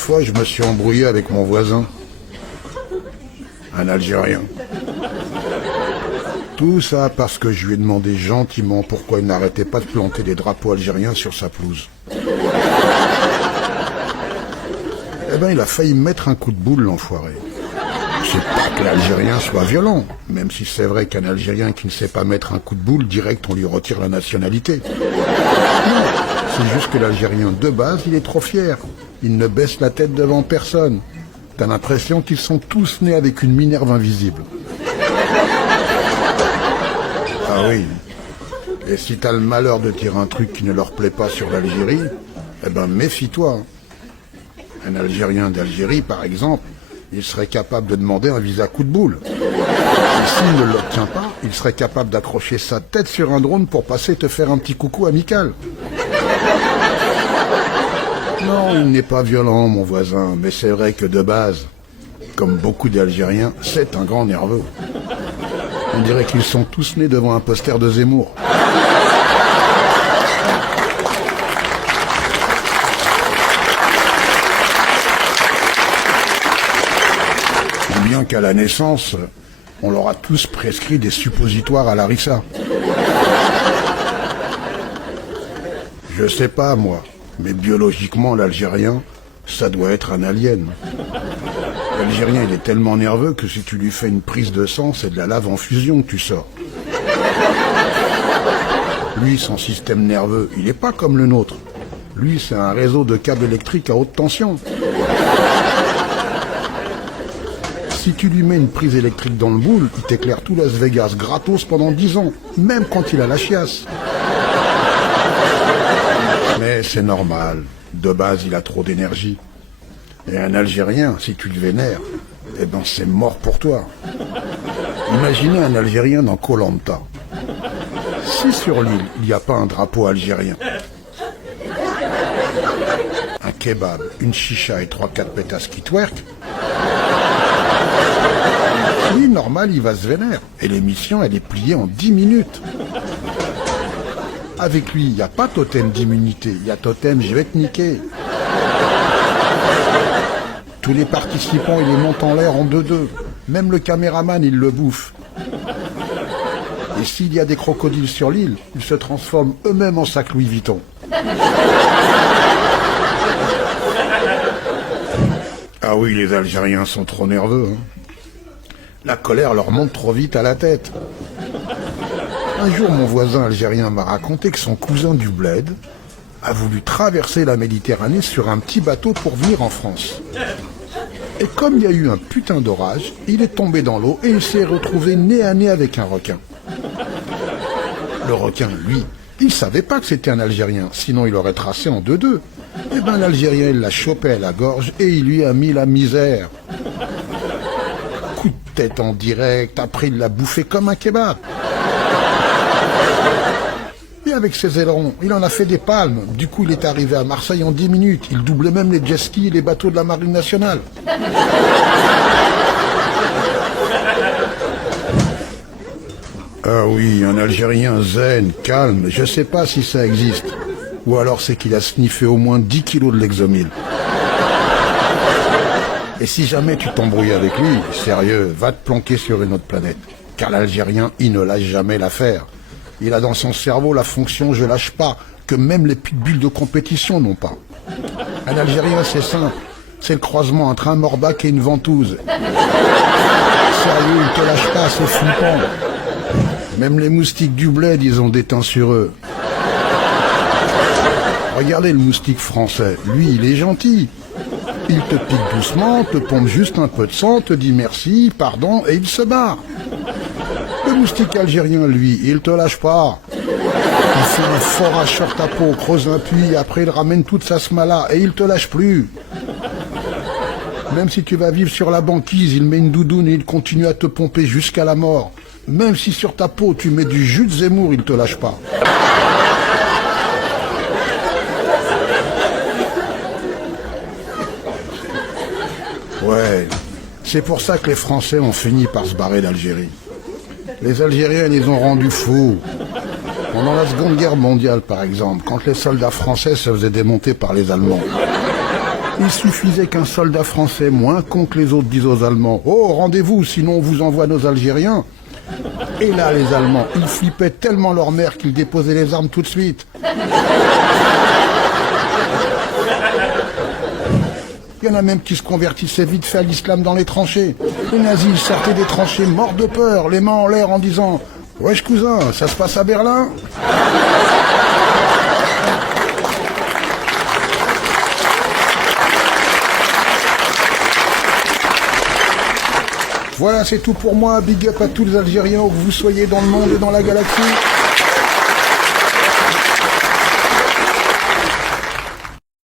fois, je me suis embrouillé avec mon voisin, un Algérien. Tout ça parce que je lui ai demandé gentiment pourquoi il n'arrêtait pas de planter des drapeaux algériens sur sa pelouse. Eh ben, il a failli me mettre un coup de boule, l'enfoiré. C'est pas que l'Algérien soit violent, même si c'est vrai qu'un Algérien qui ne sait pas mettre un coup de boule, direct, on lui retire la nationalité. Non, c'est juste que l'Algérien, de base, il est trop fier. Il ne baisse la tête devant personne. T'as l'impression qu'ils sont tous nés avec une minerve invisible. Ah oui. Et si t'as le malheur de dire un truc qui ne leur plaît pas sur l'Algérie, eh ben méfie-toi. Un Algérien d'Algérie, par exemple, il serait capable de demander un visa coup de boule. Et s'il ne l'obtient pas, il serait capable d'accrocher sa tête sur un drone pour passer te faire un petit coucou amical. Non, il n'est pas violent, mon voisin, mais c'est vrai que de base, comme beaucoup d'Algériens, c'est un grand nerveux. On dirait qu'ils sont tous nés devant un poster de Zemmour. Ou bien qu'à la naissance, on leur a tous prescrit des suppositoires à Larissa. Je sais pas, moi, mais biologiquement, l'Algérien, ça doit être un alien. L'Algérien, il est tellement nerveux que si tu lui fais une prise de sang, c'est de la lave en fusion que tu sors. Lui, son système nerveux, il n'est pas comme le nôtre. Lui, c'est un réseau de câbles électriques à haute tension. Si tu lui mets une prise électrique dans le boule, il t'éclaire tout Las Vegas gratos pendant 10 ans, même quand il a la chiasse. Mais c'est normal. De base, il a trop d'énergie. Et un Algérien, si tu le vénères, eh ben c'est mort pour toi. Imaginez un Algérien dans Koh Lanta. Si sur l'île, il n'y a pas un drapeau algérien, un kebab, une chicha et 3-4 pétasses qui twerk, lui, normal, il va se vénérer. Et l'émission, elle est pliée en 10 minutes. Avec lui, il n'y a pas totem d'immunité, il y a totem je vais te niquer. Tous les participants, ils les montent en l'air en 2-2. Même le caméraman, il le bouffe. Et s'il y a des crocodiles sur l'île, ils se transforment eux-mêmes en sac Louis Vuitton. Ah oui, les Algériens sont trop nerveux. Hein. La colère leur monte trop vite à la tête. Un jour, mon voisin algérien m'a raconté que son cousin du bled a voulu traverser la Méditerranée sur un petit bateau pour venir en France. Et comme il y a eu un putain d'orage, il est tombé dans l'eau et il s'est retrouvé nez à nez avec un requin. Le requin, lui, il savait pas que c'était un Algérien, sinon il aurait tracé en 2-2. Eh ben l'Algérien, il l'a chopé à la gorge et il lui a mis la misère. Coup de tête en direct, après il l'a bouffé comme un kebab. Et avec ses ailerons, il en a fait des palmes. Du coup, il est arrivé à Marseille en 10 minutes. Il doublait même les jet skis et les bateaux de la Marine nationale. Ah oui, un Algérien zen, calme, je sais pas si ça existe. Ou alors c'est qu'il a sniffé au moins 10 kilos de Lexomil. Et si jamais tu t'embrouilles avec lui, sérieux, va te planquer sur une autre planète. Car l'Algérien, il ne lâche jamais l'affaire. Il a dans son cerveau la fonction « je lâche pas » que même les pitbulls de compétition n'ont pas. Un Algérien, c'est simple. C'est le croisement entre un morbac et une ventouse. Sérieux, il te lâche pas, c'est flippant. Même les moustiques du bled, ils ont des teints sur eux. Regardez le moustique français. Lui, il est gentil. Il te pique doucement, te pompe juste un peu de sang, te dit merci, pardon, et il se barre. Le moustique algérien, lui, il te lâche pas. Il fait un forage sur ta peau, creuse un puits, après il ramène toute sa smala, et il te lâche plus. Même si tu vas vivre sur la banquise, il met une doudoune et il continue à te pomper jusqu'à la mort. Même si sur ta peau tu mets du jus de Zemmour, il te lâche pas. Ouais, c'est pour ça que les Français ont fini par se barrer d'Algérie. Les Algériens les ont rendus fous. Pendant la Seconde Guerre mondiale, par exemple, quand les soldats français se faisaient démonter par les Allemands, Il suffisait qu'un soldat français moins con que les autres dise aux Allemands « Oh, rendez-vous, sinon on vous envoie nos Algériens ». Et là, les Allemands, ils flippaient tellement leur mère qu'ils déposaient les armes tout de suite. Il y en a même qui se convertissaient vite fait à l'islam dans les tranchées. Les nazis sortaient des tranchées morts de peur, les mains en l'air en disant « Wesh cousin, ça se passe à Berlin ?» Voilà, c'est tout pour moi. Big up à tous les Algériens, où que vous soyez dans le monde et dans la galaxie.